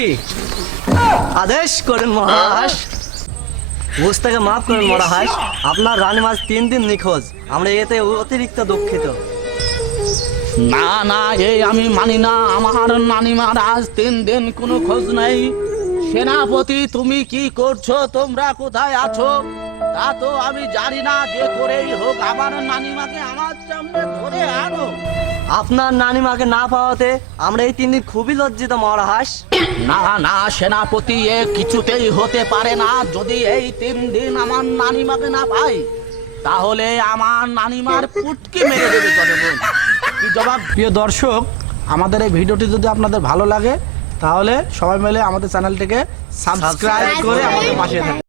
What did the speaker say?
কি আদেশ করেন মহারাজ? বুঝতে মাফ করেন মহারাজ, আপনার রানীমা 3 দিন নিখোঁজ। আমরা এতে অতিরিক্ত দুঃখিত। না না, এই আমি মানি না। আমার নানিমার আজ 3 দিন কোনো খোঁজ নাই। সেনাপতি, তুমি কি করছো? তোমরা কোথায় আছো তা তো আমি জানি না। যে করেই হোক আমার নানিমাকে আমার সামনে ধরে আনো। আপনার নানিমাকে না পাওয়াতে আমরা এই 3 দিন খুবই লজ্জিত মহারাজ। না না সেনাপতি, এ কিছুতেই হতে পারে না। যদি এই 3 দিন আমার নানিমাকে না পাই তাহলে আমার নানিমার পুটকি মেরে দেবে জনগণ। কি জবাব? প্রিয় দর্শক, আমাদের এই ভিডিওটি যদি আপনাদের ভালো লাগে তাহলে সবাই মিলে আমাদের চ্যানেলটিকে সাবস্ক্রাইব করে আমাদের পাশে থাকুন।